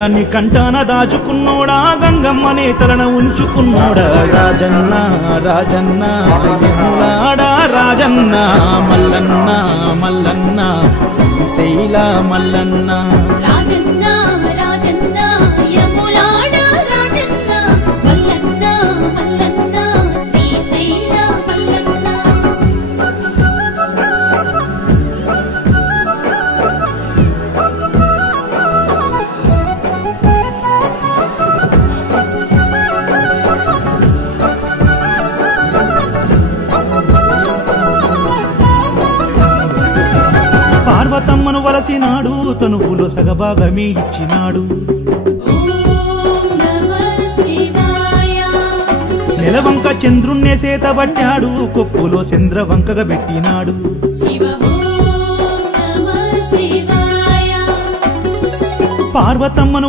అన్ని కంటాన దాచుకున్నోడా గంగమ్మనే తలన ఉంచుకున్నోడా రాజన్న రాజన్న ఎల్లాడా రాజన్న మల్లన్న మల్లన్న శ్రీశైల మల్లన్న రాజన్న రాజన్న యములాడా రాజన్న మల్లన్న మల్లన్న శ్రీశైల మల్లన్న పార్వతమ్మను వలసినాడు తనువులో సగభాగమే ఇచ్చినాడు నెలవంక చంద్రుణ్ణే సేతబట్టాడు కొప్పులో చంద్రవంకగా పెట్టినాడు పార్వతమ్మను